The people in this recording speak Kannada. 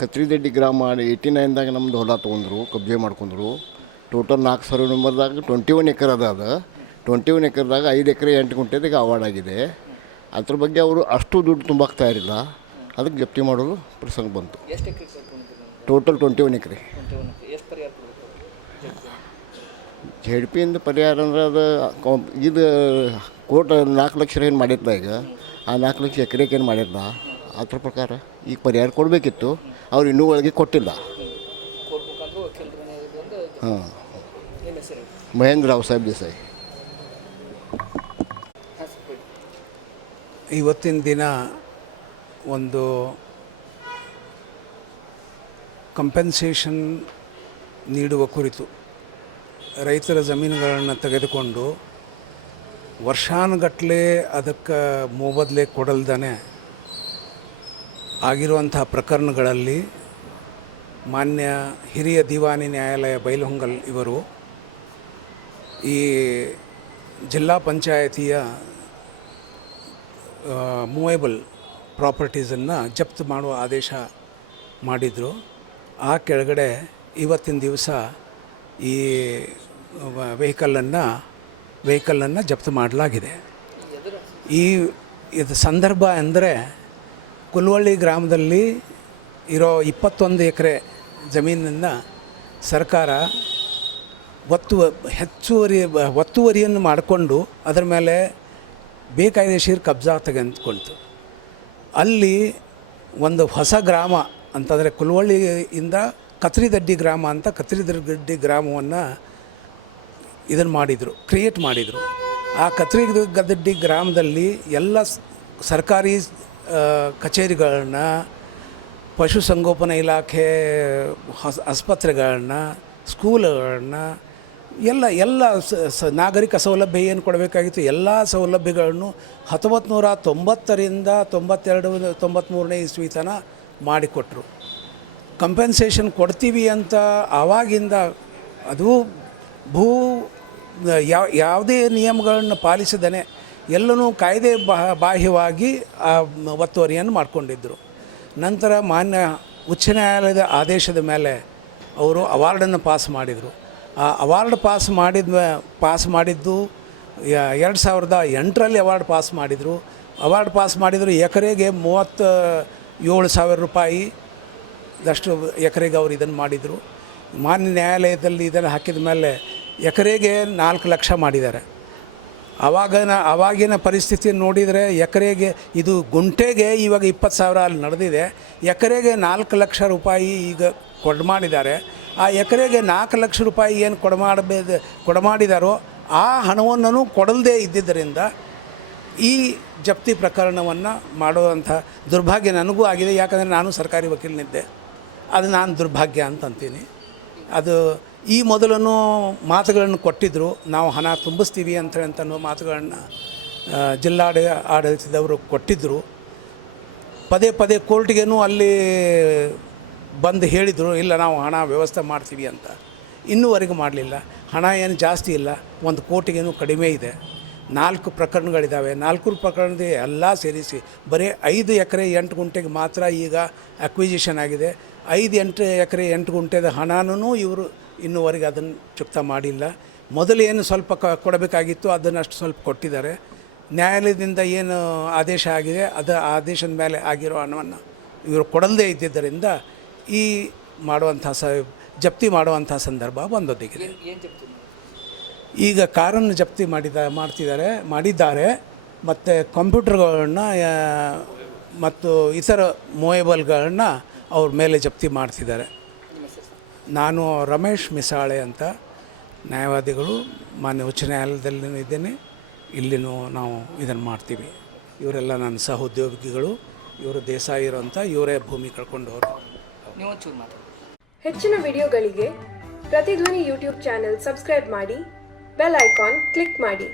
ಕತ್ರಿದಡ್ಡಿ ಗ್ರಾಮ ಏಯ್ಟಿ ನೈನ್ದಾಗ ನಮ್ದು ಹೊಲ ತೊಗೊಂಡ್ರು ಕಬ್ಜೆ ಮಾಡ್ಕೊಂಡ್ರು. ಟೋಟಲ್ ನಾಲ್ಕು ಸಾವಿರ ನಂಬರ್ದಾಗ ಟ್ವೆಂಟಿ ಒನ್ ಎಕರ್ ಅದ ಅದು. ಟ್ವೆಂಟಿ ಒನ್ ಎಕರ್ದಾಗ ಐದು ಎಕರೆ ಎಂಟು ಗುಂಟೆದಾಗ ಅವಾರ್ಡ್ ಆಗಿದೆ. ಅದ್ರ ಬಗ್ಗೆ ಅವರು ಅಷ್ಟು ದುಡ್ಡು ತುಂಬಕ್ಕೆ ತಯಾರಿಲ್ಲ ಅದಕ್ಕೆ ಜಪ್ತಿ ಮಾಡೋದು ಪ್ರಸಂಗ ಬಂತು. Total twenty one acre. ಎಷ್ಟು ಪರಿಹಾರ ಅಂದ್ರೆ ಅದು ಇದು ಕೋಟ ನಾಲ್ಕು ಲಕ್ಷ ಏನು ಮಾಡಿರ್ತಾ ಈಗ? ಆ ನಾಲ್ಕು ಲಕ್ಷ ಎಕರೆಗೆ ಏನು ಮಾಡಿಲ್ಲ ಅದ್ರ ಪ್ರಕಾರ ಈಗ ಪರಿಹಾರ ಕೊಡಬೇಕಿತ್ತು. ಅವ್ರು ಇನ್ನೂ ಒಳಗೆ ಕೊಟ್ಟಿಲ್ಲ. ಹಾಂ. ಮಹೇಂದ್ರ ರಾವ್ ಸಾಹೇಬ್ ದೇಸಾಯಿ. ಇವತ್ತಿನ ದಿನ ಒಂದು ಕಂಪೆನ್ಸೇಷನ್ ನೀಡುವ ಕುರಿತು ರೈತರ ಜಮೀನುಗಳನ್ನು ತೆಗೆದುಕೊಂಡು ವರ್ಷಾನುಗಟ್ಟಲೆ ಅದಕ್ಕೆ ಮೊಬದಲೆ ಕೊಡಲ್ದೇ ಆಗಿರುವಂತಹ ಪ್ರಕರಣಗಳಲ್ಲಿ ಮಾನ್ಯ ಹಿರಿಯ ದಿವಾನಿ ನ್ಯಾಯಾಲಯ ಬೈಲಹೊಂಗಲ್ ಇವರು ಈ ಜಿಲ್ಲಾ ಪಂಚಾಯತಿಯ ಮೂವೇಬಲ್ ಪ್ರಾಪರ್ಟೀಸನ್ನು ಜಪ್ತು ಮಾಡುವ ಆದೇಶ ಮಾಡಿದರು. ಆ ಕೆಳಗಡೆ ಇವತ್ತಿನ ದಿವಸ ಈ ವೆಹಿಕಲನ್ನು ವೆಹಿಕಲನ್ನು ಜಪ್ತು ಮಾಡಲಾಗಿದೆ. ಈ, ಇದು ಸಂದರ್ಭ ಅಂದರೆ ಕುಲ್ವಳ್ಳಿ ಗ್ರಾಮದಲ್ಲಿ ಇರೋ ಇಪ್ಪತ್ತೊಂದು ಎಕರೆ ಜಮೀನನ್ನು ಸರ್ಕಾರ ಒತ್ತು ಹೆಚ್ಚುವರಿ ಒತ್ತುವರಿಯನ್ನು ಮಾಡಿಕೊಂಡು ಅದರ ಮೇಲೆ ಬೇಕಾಯ್ದೆಶೀರ್ ಕಬ್ಜಾ ತೆಗೆದುಕೊಳ್ತು ಅಲ್ಲಿ ಒಂದು ಹೊಸ ಗ್ರಾಮ ಅಂತಂದರೆ ಕುಲ್ವಳ್ಳಿಯಿಂದ ಕತ್ರಿದಡ್ಡಿ ಗ್ರಾಮ ಅಂತ ಕತ್ರಿದಡ್ಡಿ ಗ್ರಾಮವನ್ನು ಇದನ್ನು ಮಾಡಿದರು ಕ್ರಿಯೇಟ್ ಮಾಡಿದರು. ಆ ಕತ್ರಿಗದಡ್ಡಿ ಗ್ರಾಮದಲ್ಲಿ ಎಲ್ಲ ಸರ್ಕಾರಿ ಕಚೇರಿಗಳನ್ನ, ಪಶುಸಂಗೋಪನಾ ಇಲಾಖೆ, ಹಾಸ್ ಆಸ್ಪತ್ರೆಗಳನ್ನ, ಸ್ಕೂಲ್ಗಳನ್ನ, ಎಲ್ಲ ಎಲ್ಲ ಸ- ನಾಗರಿಕ ಸೌಲಭ್ಯ ಏನು ಕೊಡಬೇಕಾಗಿತ್ತು, ಎಲ್ಲ ಸೌಲಭ್ಯಗಳನ್ನು ಹತ್ತೊಂಬತ್ತು ನೂರ ತೊಂಬತ್ತರಿಂದ ತೊಂಬತ್ತೆರಡು ತೊಂಬತ್ತ್ಮೂರನೇ ಇಸ್ವಿ ತನಕ ಮಾಡಿಕೊಟ್ರು. ಕಂಪೆನ್ಸೇಷನ್ ಕೊಡ್ತೀವಿ ಅಂತ ಆವಾಗಿಂದ ಅದು ಭೂ ಯಾವ ಯಾವುದೇ ನಿಯಮಗಳನ್ನು ಪಾಲಿಸದೇ ಎಲ್ಲನೂ ಕಾಯ್ದೆ ಬಾಹ್ಯವಾಗಿ ಆ ಒತ್ತುವರಿಯನ್ನು ಮಾಡಿಕೊಂಡಿದ್ದರು. ನಂತರ ಮಾನ್ಯ ಉಚ್ಚ ನ್ಯಾಯಾಲಯದ ಆದೇಶದ ಮೇಲೆ ಅವರು ಅವಾರ್ಡನ್ನು ಪಾಸ್ ಮಾಡಿದರು. ಆ ಅವಾರ್ಡ್ ಪಾಸ್ ಮಾಡಿದ ಪಾಸ್ ಮಾಡಿದ್ದು ಎರಡು ಸಾವಿರದ ಎಂಟರಲ್ಲಿ ಅವಾರ್ಡ್ ಪಾಸ್ ಮಾಡಿದರು. ಅವಾರ್ಡ್ ಪಾಸ್ ಮಾಡಿದರು ಎಕರೆಗೆ ಮೂವತ್ತ ಏಳು ಸಾವಿರ ರೂಪಾಯಿ ದಷ್ಟು ಎಕರೆಗೆ ಅವರು ಇದನ್ನು ಮಾಡಿದರು. ಮಾನ್ಯ ನ್ಯಾಯಾಲಯದಲ್ಲಿ ಇದನ್ನು ಹಾಕಿದ ಮೇಲೆ ಎಕರೆಗೆ ನಾಲ್ಕು ಲಕ್ಷ ಮಾಡಿದ್ದಾರೆ. ಆವಾಗಿನ ಆವಾಗಿನ ಪರಿಸ್ಥಿತಿ ನೋಡಿದರೆ ಎಕರೆಗೆ, ಇದು ಗುಂಟೆಗೆ ಇವಾಗ ಇಪ್ಪತ್ತು ಸಾವಿರ ಅಲ್ಲಿ ನಡೆದಿದೆ. ಎಕರೆಗೆ ನಾಲ್ಕು ಲಕ್ಷ ರೂಪಾಯಿ ಈಗ ಕೊಡ್ ಮಾಡಿದ್ದಾರೆ. ಆ ಎಕರೆಗೆ ನಾಲ್ಕು ಲಕ್ಷ ರೂಪಾಯಿ ಏನು ಕೊಡಮಾಡಬೇಕು ಕೊಡಮಾಡಿದಾರೋ ಆ ಹಣವನ್ನು ಕೊಡಲ್ದೇ ಇದ್ದಿದ್ದರಿಂದ ಈ ಜಪ್ತಿ ಪ್ರಕರಣವನ್ನು ಮಾಡುವಂಥ ದುರ್ಭಾಗ್ಯ ನನಗೂ ಆಗಿದೆ. ಯಾಕಂದರೆ ನಾನು ಸರ್ಕಾರಿ ವಕೀಲನಿದ್ದೆ. ಅದು ನಾನು ದುರ್ಭಾಗ್ಯ ಅಂತಂತೀನಿ. ಅದು ಈ ಮೊದಲನ್ನು ಮಾತುಗಳನ್ನು ಕೊಟ್ಟಿದ್ದರು ನಾವು ಹಣ ತುಂಬಿಸ್ತೀವಿ ಅಂತ ಅಂತನೋ ಮಾತುಗಳನ್ನು ಜಿಲ್ಲಾಡ ಆಡಳಿತದವರು ಕೊಟ್ಟಿದ್ದರು ಪದೇ ಪದೇ ಕೋರ್ಟ್ಗೇನು ಅಲ್ಲಿ ಬಂದು ಹೇಳಿದರು, ಇಲ್ಲ ನಾವು ಹಣ ವ್ಯವಸ್ಥೆ ಮಾಡ್ತೀವಿ ಅಂತ. ಇನ್ನೂವರೆಗೂ ಮಾಡಲಿಲ್ಲ. ಹಣ ಏನು ಜಾಸ್ತಿ ಇಲ್ಲ, ಒಂದು ಕೋಟಿಗೇನು ಕಡಿಮೆ ಇದೆ. ನಾಲ್ಕು ಪ್ರಕರಣಗಳಿದ್ದಾವೆ ನಾಲ್ಕು ಪ್ರಕರಣದ ಎಲ್ಲ ಸೇರಿಸಿ, ಬರೀ ಐದು ಎಕರೆ ಎಂಟು ಗುಂಟೆಗೆ ಮಾತ್ರ ಈಗ ಅಕ್ವಿಜಿಷನ್ ಆಗಿದೆ. ಐದು ಎಂಟು ಎಕರೆ ಎಂಟು ಗುಂಟೆದ ಹಣನೂ ಇವರು ಇನ್ನೂವರೆಗೆ ಅದನ್ನು ಚುಕ್ತ ಮಾಡಿಲ್ಲ. ಮೊದಲು ಏನು ಸ್ವಲ್ಪ ಕ ಕೊಡಬೇಕಾಗಿತ್ತು ಅದನ್ನಷ್ಟು ಸ್ವಲ್ಪ ಕೊಟ್ಟಿದ್ದಾರೆ. ನ್ಯಾಯಾಲಯದಿಂದ ಏನು ಆದೇಶ ಆಗಿದೆ ಅದು ಆದೇಶದ ಮೇಲೆ ಆಗಿರೋ ಹಣವನ್ನು ಇವರು ಕೊಡಲ್ಲದೇ ಇದ್ದಿದ್ದರಿಂದ ಈ ಮಾಡುವಂಥ ಸ ಜಪ್ತಿ ಮಾಡುವಂಥ ಸಂದರ್ಭ ಬಂದೊದಗಿದೆ. ಈಗ ಕಾರನ್ನು ಜಪ್ತಿ ಮಾಡಿದ ಮಾಡ್ತಿದ್ದಾರೆ ಮಾಡಿದ್ದಾರೆ. ಮತ್ತು ಕಂಪ್ಯೂಟರ್ಗಳನ್ನ ಮತ್ತು ಇತರ ಮೂವೇಬಲ್ಗಳನ್ನ ಅವ್ರ ಮೇಲೆ ಜಪ್ತಿ ಮಾಡ್ತಿದ್ದಾರೆ. ನಾನು ರಮೇಶ್ ಮಿಸಾಳೆ ಅಂತ ನ್ಯಾಯವಾದಿಗಳು ಮಾನ್ಯ ಉಚ್ಚ ನ್ಯಾಯಾಲಯದಲ್ಲಿ ಇದ್ದೇನೆ. ಇಲ್ಲಿನೂ ನಾವು ಇದನ್ನು ಮಾಡ್ತೀವಿ. ಇವರೆಲ್ಲ ನನ್ನ ಸಹೋದ್ಯೋಗಿಗಳು ಇವರು ದೇಸಾಯಿ ಅಂತ ಇವರೇ ಭೂಮಿ ಕಳ್ಕೊಂಡವರು ನೀವು ಒಂಚೂರು ಮಾತಾಡಿ ಹೆಚ್ಚಿನ ವಿಡಿಯೋಗಳಿಗೆ ಪ್ರತಿಧ್ವನಿ ಯೂಟ್ಯೂಬ್ ಚಾನೆಲ್ ಸಬ್ಸ್ಕ್ರೈಬ್ ಮಾಡಿ ಬೆಲ್ ಐಕಾನ್ ಕ್ಲಿಕ್ ಮಾಡಿ.